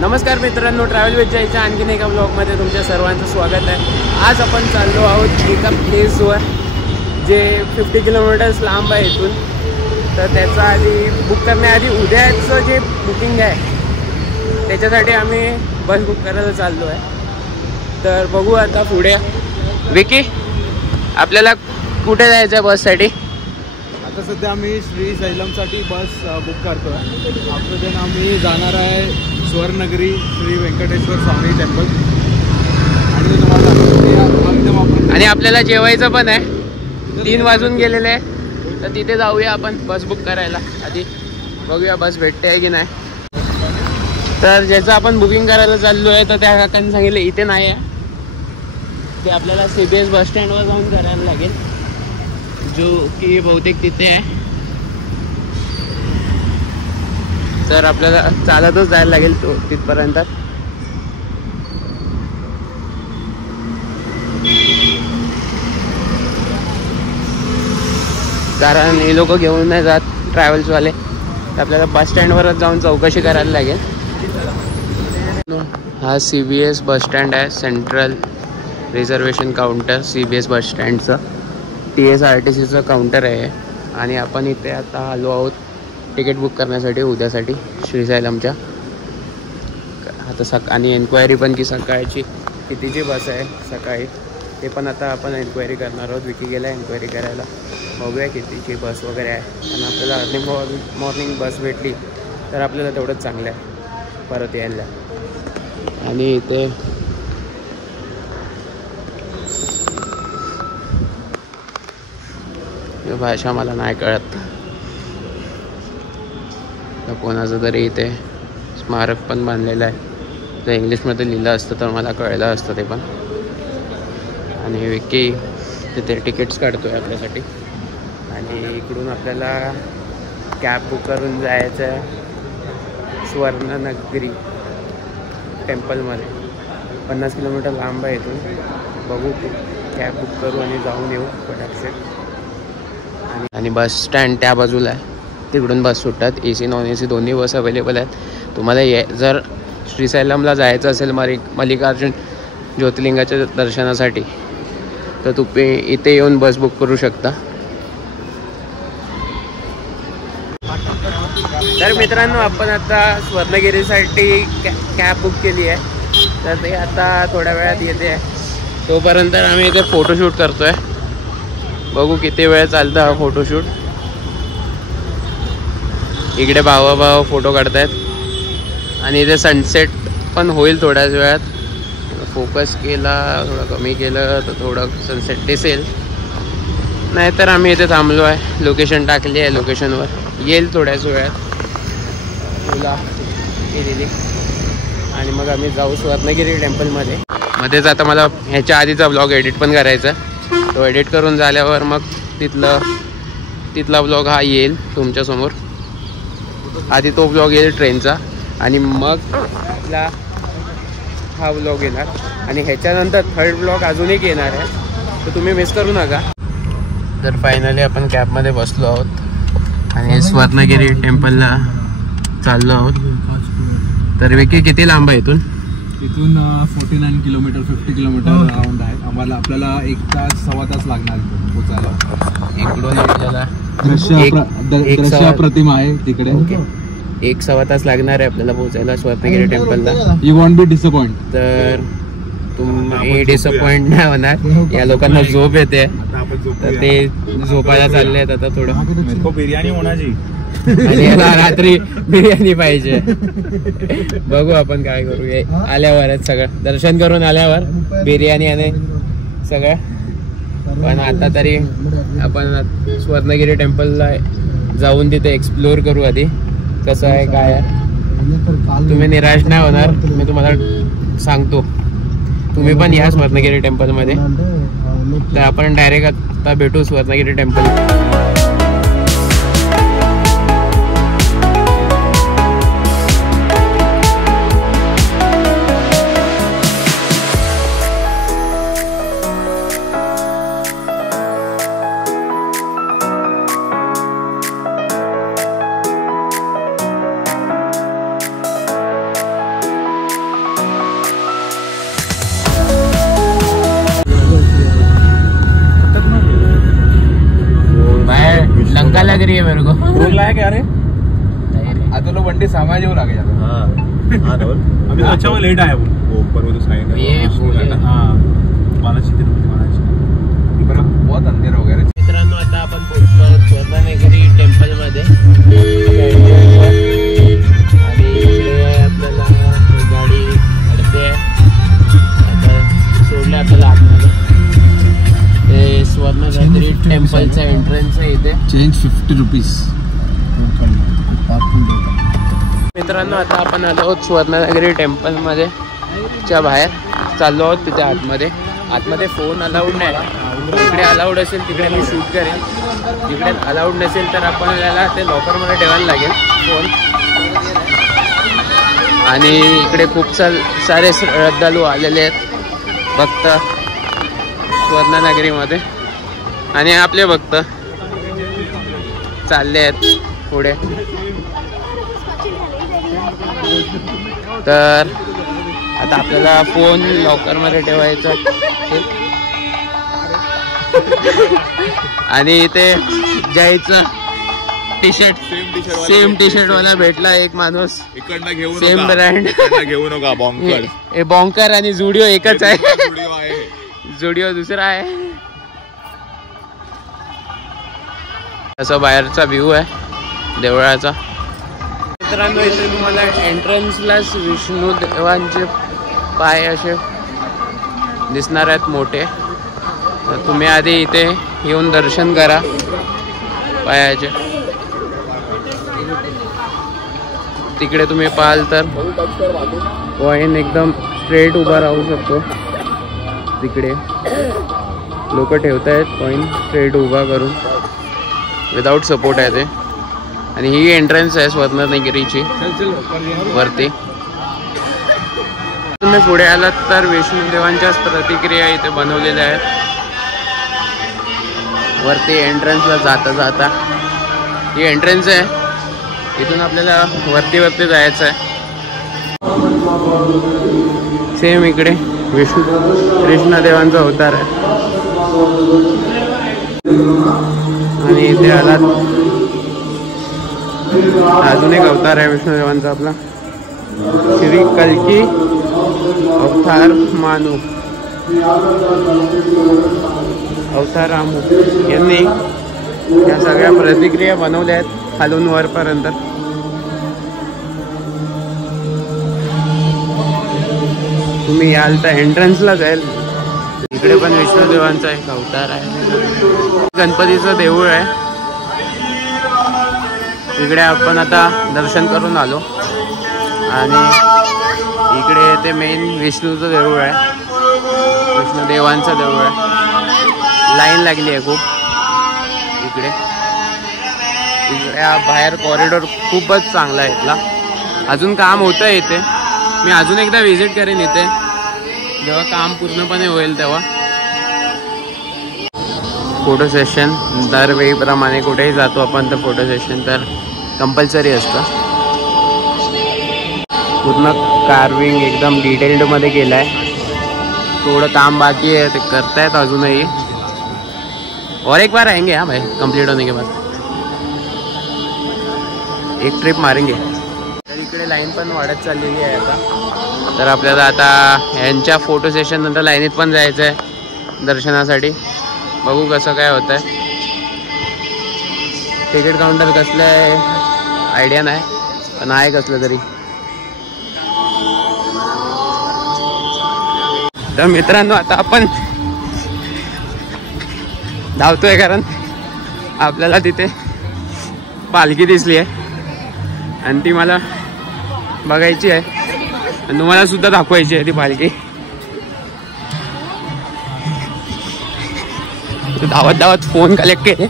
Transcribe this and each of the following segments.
नमस्कार मित्रांनो, travel with जयच्या आणखीन एका ब्लॉगमध्ये तुमच्या सर्वांचं स्वागत आहे। आज आपण चाललो आहोत एका प्लेसवर जे 50 किलोमीटर्स लांब आहे इथून। तर त्याचा आधी बुक करण्याआधी उद्याचं जे बुकिंग आहे त्याच्यासाठी आम्ही बस बुक करायला चाललो आहे। तर बघू आता पुढे। विकी, आपल्याला कुठे जायचं आहे बससाठी? आता सध्या आम्ही श्रीशैलमसाठी बस बुक करतो आहे। आपलं आम्ही जाणार आहे स्वर्णगिरी श्री वेंकटेश्वर स्वामी टेम्पल आणि तुम्हाला आणि आपल्याला जेवायचं पण आहे। 3 वाजून गेलेले आहे, तर तिथे जाऊया आपण बस बुक करायला। आधी बघूया बस भेटते आहे की नाही। तर ज्याचं आपण बुकिंग करायला चाललो आहे तर त्या काकांनी सांगितलं इथे नाही आहे, ते आपल्याला CBS बस स्टँडवर जाऊन करायला लागेल, जो की बहुतेक तिथे आहे। तर आपल्याला चालतच जायला लागेल तो तिथपर्यंत। कारण हे लोक घेऊन नाही जात ट्रॅव्हल्सवाले, तर आपल्याला बस स्टँडवरच जाऊन चौकशी करायला लागेल। हा CBS बस स्टँड आहे, सेंट्रल रिझर्वेशन काउंटर CBS बस स्टँडचं TSRTCचं काउंटर आहे। आणि आपण इथे आता आलो आहोत तिकीट बुक करण्यासाठी उद्यासाठी श्रीशैलमच्या। आता आणि एन्क्वायरी पण की सकाळची कितीची बस आहे सकाळी, ते पण आता आपण एन्क्वायरी करणार आहोत। विकी गेला एन्क्वायरी करायला, बघूया कितीची बस वगैरे आहे। आणि आपल्याला अर्ली मॉर्निंग बस भेटली तर आपल्याला तेवढंच चांगलं आहे परत यायला। आणि इथे भाषा मला नाही कळत, तर कोणाचं तरी इथे स्मारक पण बांधलेलं आहे, जर इंग्लिशमध्ये लिहिलं असतं तर मला कळलं असतं ते पण। आणि विकी तिथे तिकीट्स काढतो आहे आपल्यासाठी। आणि इकडून आपल्याला कॅब बुक करून जायचं आहे स्वर्णनगरी टेम्पलमध्ये। 50 किलोमीटर लांब आहे इथून। बघू कॅब बुक करू आणि जाऊन येऊ पटाक्षे। आणि बस स्टँड त्या बाजूला आहे, तिकडून बस सुटतात। AC नॉन AC दोन्ही बस अवेलेबल आहेत। तुम्हाला जर श्रीशैलमला जायचं असेल मल्लिकार्जुन ज्योतिर्लिंगाच्या दर्शनासाठी, तर तुम्ही इथे येऊन बस बुक करू शकता। तर मित्रांनो, आपण आता स्वर्णगिरीसाठी कॅब बुक केली आहे, तर ते आता थोड्या वेळात येते आहे। तोपर्यंत आम्ही इथे फोटोशूट करतो आहे। बघू किती वेळ चालतं हा फोटोशूट। इकडे भावा फोटो काढतायत आणि इथे सनसेट पण होईल थोड्याच वेळात। फोकस केला, थोडं कमी केलं तर थोडं सनसेट दिसेल, नाहीतर आम्ही इथे थांबलो आहे। लोकेशन टाकली आहे, लोकेशनवर येईल थोड्याच वेळात तुला केलेली। आणि मग आम्ही जाऊ स्वर्णगिरी टेम्पलमध्ये। मध्येच आता मला ह्याच्या आधीचा ब्लॉग एडिट पण करायचा, तो एडिट करून झाल्यावर मग तिथला ब्लॉग हा येईल तुमच्यासमोर। आधी तो ब्लॉग येईल ट्रेनचा, आणि मग तिथला हा ब्लॉग येणार। आणि ह्याच्यानंतर थर्ड ब्लॉग अजून एक येणार आहे, तर तुम्ही मिस करू नका। तर फायनली आपण कॅबमध्ये बसलो आहोत आणि स्वर्णगिरी टेम्पलला चाललो आहोत। तर विकी किती लांब आहे इथून? 49 किलोमीटर 50 किलोमीटर राऊंड आहे। आपल्याला 1 तास सव्वा तास लागणार पोचायला। इकडून आपल्याला दृश्य प्रतिमा आहे तिकडे। 1 सव्वा तास लागणार आहे आपल्याला पोहोचायला स्वर्णगिरी टेम्पलला। You won't be disappoint. तर तुम्ही डिसअपॉइंट नाही होणार। या लोकांना झोप येते, तर ते झोपायला चालले आहेत आता थोडं। बिर्याणी होण्याची आणि रात्री बिर्याणी पाहिजे। बघू आपण काय करू आल्यावरच, सगळं दर्शन करून आल्यावर बिर्याणी आणि सगळं। पण आता तरी आपण स्वर्णगिरी टेम्पलला जाऊन तिथे एक्सप्लोर करू आधी कसं आहे काय आहे। तुम्ही निराश नाही होणार, मी तुम्हाला सांगतो। तुम्ही पण या स्वर्णगिरी टेम्पलमध्ये। तर आपण डायरेक्ट आता भेटू स्वर्णगिरी टेम्पल। चाहिए मेरे को। भूख लायक है अरे आता लोग बंटी समाज येऊ लागे जातो। हाँ अभी तो अच्छा वो लेट आया वो ऊपर वो तो साइन है ये फुल हाँ बालाजी तिरुपति महाराज पर बहुत अंधेर हो गया रे। मित्रांनो आता आपण पोहोचलो स्वर्णनगरी टेम्पल मध्ये आणि इकडे आपल्याला गाडी अडते आता सोडले आपल्याला आतमध्ये ते स्वर्णनगरी टेम्पलचा एंट्रन्स आहे इथे चेंज 50 रुपीज। मित्रांनो आता आपण आलो आहोत स्वर्णनगरी टेम्पल मध्ये च्या बाहेर चाललो आहोत तिथे आतमध्ये फोन अलाउड नाही जिकडे अलाउड असेल तिकडे मी शूट करेन जिकडे अलाउड नसेल तर आपल्याला ते लॉकरमध्ये ठेवायला लागेल फोन आणि इकडे खूप सारे श्रद्धाळू आलेले आहेत भक्त स्वर्णनगरीमध्ये आणि आपले भक्त चालले आहेत पुढे तर आता आपल्याला फोन लॉकरमध्ये ठेवायचा आणि इथे जायचं सेम टी शर्ट वाला भेटला एक माणूस इकडनं घेऊ सेम ब्रँड घेऊ नका बॉन्कर हे बॉन्कर आणि जुडिओ एकच आहे जुडिओ दुसरा आहे असा बाहेरचा व्ह्यू आहे देवळाचा। मित्रांनो इथे तुम्हाला एंट्रन्सलाच विष्णू देवांचे पाय असे दिसणार आहेत मोठे तर तुम्ही आधी इथे येऊन दर्शन करा पायाचे तिकडे तुम्ही पाहाल तर कॉइन एकदम स्ट्रेट उभा राहू शकतो तिकडे लोक ठेवतायत कॉइन स्ट्रेट उभा करून विदाउट सपोर्ट आहे ते आणि ही एंट्रन्स आहे स्वर्णनगरीची वरती तुम्ही पुढे आलात तर विष्णुदेवांच्याच प्रतिक्रिया इथे बनवलेल्या आहेत वरती एंट्रन्सला जाता ही एंट्रन्स आहे इथून आपल्याला वरती जायचं आहे सेम इकडे कृष्णदेवांचा अवतार आहे आणि इथे आलात अजून एक अवतार आहे विष्णुदेवांचा आपला श्री कल्की अवतार मानू अवतार रामू यांनी या सगळ्या प्रतिक्रिया बनवल्या आहेत खालून वरपर्यंत तुम्ही याल तर एंट्रन्सला जाईल इकडे पण विष्णुदेवांचा एक अवतार आहे गणपतीचं देऊळ आहे इकडे आपण आता दर्शन करून आलो आणि इकडे ते मेन विष्णूचं देऊळ आहे विष्णुदेवांचं देऊळ आहे लाईन लागली आहे खूप इकडे बाहेर कॉरिडॉर खूपच चांगला आहे इथला अजून काम होतं इथे मी अजून एकदा व्हिजिट करेन इथे जेव्हा काम पूर्णपणे होईल तेव्हा फोटो सेशन दरवेळीप्रमाणे कुठेही जातो आपण तर फोटो सेशन तर कंपल्सरी असतं पूर्ण कार्विंग एकदम डिटेल्डमध्ये केलं आहे थोडं काम बाकी है तो करता है तो अजूनही और एक बार आएंगे हाँ भाई कंप्लीट होने के बाद एक ट्रिप मारेंगे तर इकडे लाईन पण वाढत चाललेली आहे आता तर आपल्याला आता ह्यांच्या फोटो सेशन नंतर लाईनीत पण जायचं आहे दर्शनासाठी बघू कसं काय होतं आहे तिकीट काउंटर कसलं आहे आयडिया नाही पण आहे कसलं तरी तर मित्रांनो आता आपण धावतोय कारण आपल्याला तिथे पालखी दिसली आहे आणि ती मला बघायची आहे आणि तुम्हाला सुद्धा दाखवायची आहे ती पालखी धावत फोन कलेक्ट केले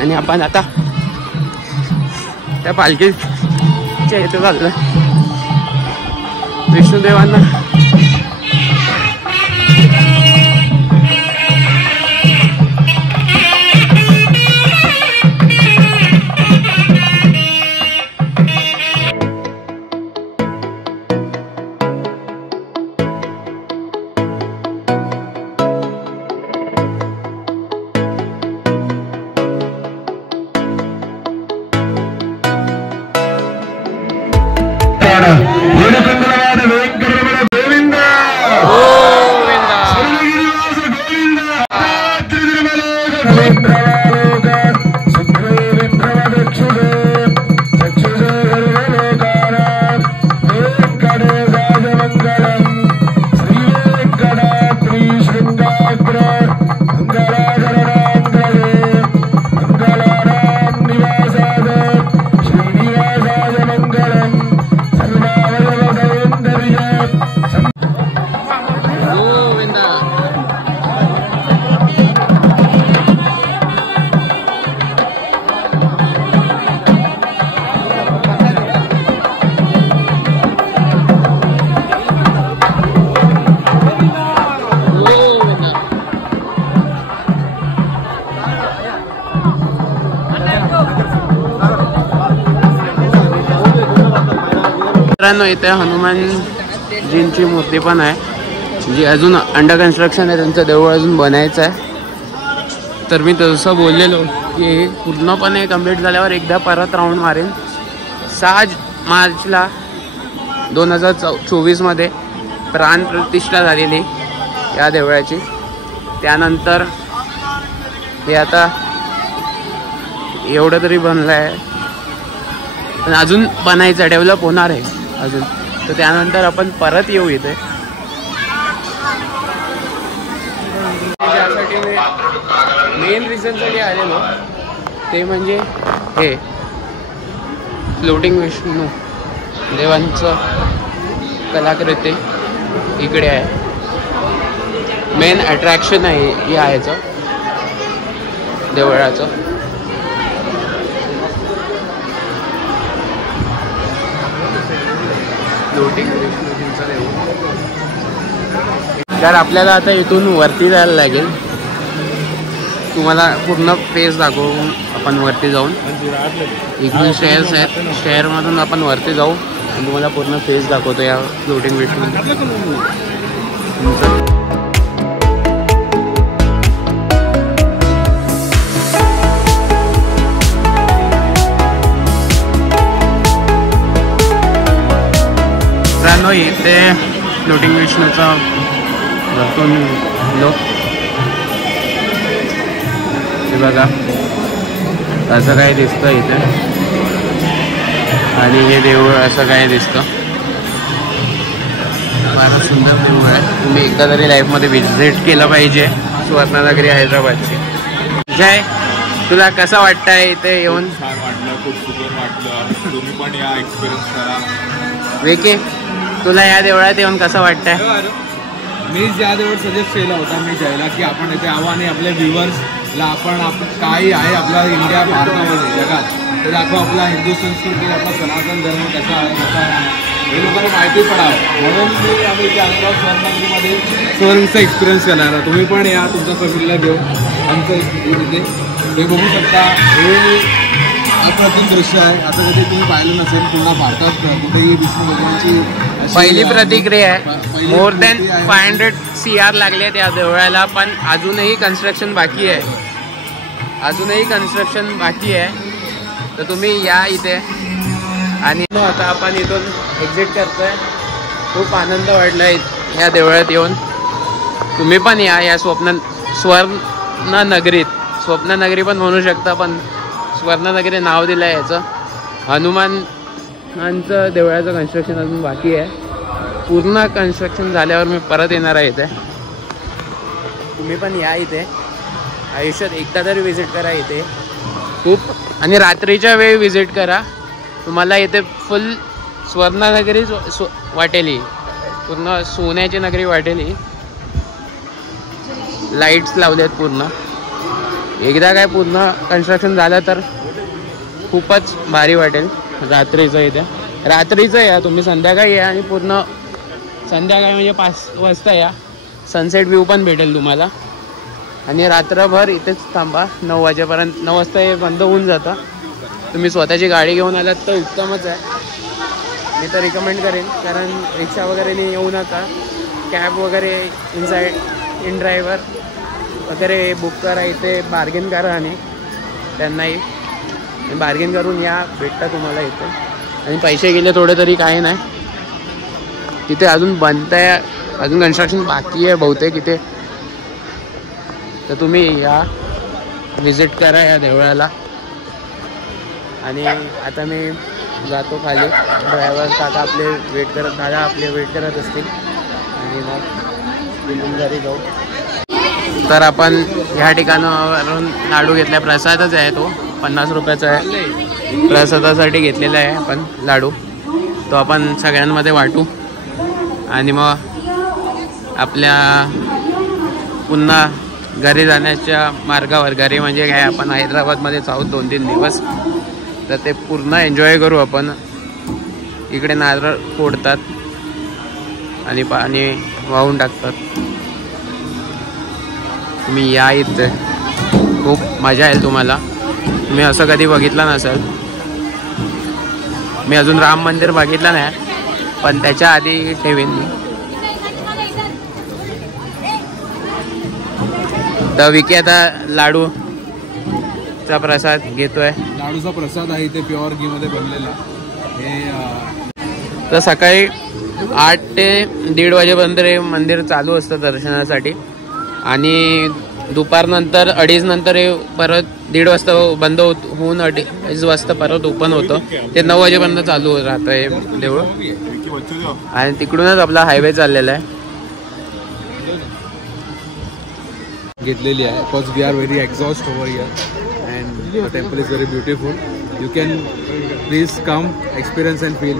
आणि आपण आता त्या पालखीच्या इथे चाललोय विष्णुदेवांना मित्रांनो इथे हनुमानजींची मूर्ती पण आहे, जी अजून अंडर कन्स्ट्रक्शन आहे, त्यांचं देऊळ अजून बनायचं आहे. तर मी तसं बोललेलो की पूर्णपणे कंप्लीट झाल्यावर एकदा परत राऊंड मारेन. 6 मार्चला 2024 प्राण प्रतिष्ठा झालेली या देवळाची. त्यानंतर हे आता एवढं तरी बनलं आहे, पण अजून बनायचं, डेव्हलप होणार आहे अजून. तर त्यानंतर आपण परत येऊ इथे. ज्यासाठी मेन रिझनसाठी आलेलो ते म्हणजे हे फ्लोटिंग विष्णू देवांचं कलाकृती इकडे आहे. मेन अट्रॅक्शन आहे या ह्याचं देवळाचं. फ्लोटिंग विष्णूजींचं देऊळ. तर आपल्याला आता इथून वरती जायला लागेल. तुम्हाला पूर्ण फेस दाखवू आपण वरती जाऊन. इकडून स्टेअर्स आहेत, स्टेअरमधून आपण वरती जाऊ आणि तुम्हाला पूर्ण फेस दाखवतो या फ्लोटिंग विष्णू. मित्रांनो इथे फ्लोटिंग विष्णूचा लोक हे बघा असं काय दिसतं इथे, आणि हे देऊळ असं काय दिसतं. फार सुंदर देऊळ आहे. तुम्ही एकदा तरी लाईफमध्ये व्हिजिट केलं पाहिजे सुवर्णनगरी हैदराबादची. जय, तुला कसं वाटतंय इथे येऊन? छान वाटलं, खूप सुंदर वाटलं. तुम्ही पण या, एक्सपिरियन्स करा. वेके, तुला या देवळात येऊन कसं वाटतंय? मी या देवळ सजेस्ट केला होता मी जायला की आपण इथे यावं आणि आपल्या व्ह्युअर्सला आपण काय आहे आपला इंडिया भारतामध्ये जगात ते दाखवा. आपला हिंदू संस्कृती, आपला सनातन धर्म कसा आहे कसा आहे हे लोकांना माहिती पडावं म्हणून मी आम्ही इथे आलेलो स्वर्णनगरीमध्ये स्वर्णचा एक्सपिरियन्स करणार आहे. तुम्ही पण या, तुमच्या फॅमिलीला घेऊन आमचं इथे हे बघू शकता. हे अप्रतिम दृश्य आहे. आता कधी तुम्ही पाहिलं नसेल पूर्ण भारतात कुठेही विष्णू भगवानची पहिली प्रतिक्रिया आहे. मोर दॅन 500 CR लागले आहेत या देवळाला, पण अजूनही कन्स्ट्रक्शन बाकी आहे, अजूनही कन्स्ट्रक्शन बाकी आहे. तर तुम्ही या इथे. आणि आता आपण इथून एक्झिट करतोय. खूप आनंद वाटला या देवळात येऊन. तुम्ही पण या स्वर्णनगरीत. स्वप्ननगरी पण म्हणू शकता, पण स्वर्णनगरी नाव दिलं आहे याचं. हनुमानांचं देवळाचं कन्स्ट्रक्शन अजून बाकी आहे. पूर्ण कन्स्ट्रक्शन झाल्यावर मी परत येणार आहे इथे. तुम्ही पण या इथे. आयुष्यात एकदा तरी विजिट करा इथे खूप. आणि रात्रीच्या वेळी विजिट करा. तुम्हाला इथे फुल स्वर्णनगरी वाटेल. पूर्ण सोन्याची नगरी वाटेल. लाईट्स लावल्यात पूर्ण. एकदा काय पूर्ण कन्स्ट्रक्शन झालं तर खूपच भारी वाटेल. रात्रीचं इथे, रात्रीचं या तुम्ही, संध्याकाळी या आणि पूर्ण संध्याकाळी म्हणजे 5 वाजता या. सनसेट व्ह्यू पण भेटेल तुम्हाला. आणि रात्रभर इथेच थांबा 9 वाजेपर्यंत. 9 वाजता हे बंद होऊन जातं. तुम्ही स्वतःची गाडी घेऊन आलात तर उत्तमच आहे. मी तर रिकमेंड करेन, कारण रिक्षा वगैरेने येऊ नका. कॅब वगैरे इन ड्रायव्हर वगैरे बुक करा. इथे बार्गेन करा आणि त्यांनाही बार्गेन करून या, भेटता तुम्हाला इथे. आणि पैसे गेले थोडे तरी काही नाही. तिथे अजून बनताय, अजून कन्स्ट्रक्शन बाकी आहे बहुतेक इथे. तर तुम्ही या, विजिट करा या देवळाला. आणि आता मी जातो खाली. ड्रायव्हर काका आपले वेट करत असतील आणि मग घरी जाऊ. तर आपण ह्या ठिकाणावरून लाडू घेतला. प्रसादच आहे तो, 50 रुपयाचा आहे. प्रसादासाठी घेतलेला आहे आपण लाडू. तो आपण सगळ्यांमध्ये वाटू आणि मग आपल्या पुन्हा घरी जाण्याच्या मार्गावर. घरी म्हणजे काय, आपण हैदराबादमध्येच आहोत 2-3 दिवस. तर ते पूर्ण एन्जॉय करू आपण. इकडे नारळ फोडतात आणि पाणी वाहून टाकतात. तुम्ही या इथे, खूप मजा येईल तुम्हाला. मी असं कधी बघितलं नसेल. मी अजून राम मंदिर बघितलं नाही, पण त्याच्या आधी ठेवीन मी. तर विकी आता लाडूचा प्रसाद घेतोय. लाडूचा प्रसाद आहे इथे प्युअर घी मध्ये बनलेला. हे तर सकाळी 8 ते 1:30 वाजेपर्यंत हे मंदिर चालू असतं दर्शनासाठी आणि दुपारनंतर 2:30 नंतर हे परत 1:30 वाजता बंद होऊन 2:30 वाजता परत ओपन होतं. ते 9 वाजेपर्यंत चालू राहतं हे देऊळ. आणि तिकडूनच आपला हायवे चाललेला आहे. घेतलेली आहे because we are very exhaust over here and the temple is very beautiful. You can please come experience and feel.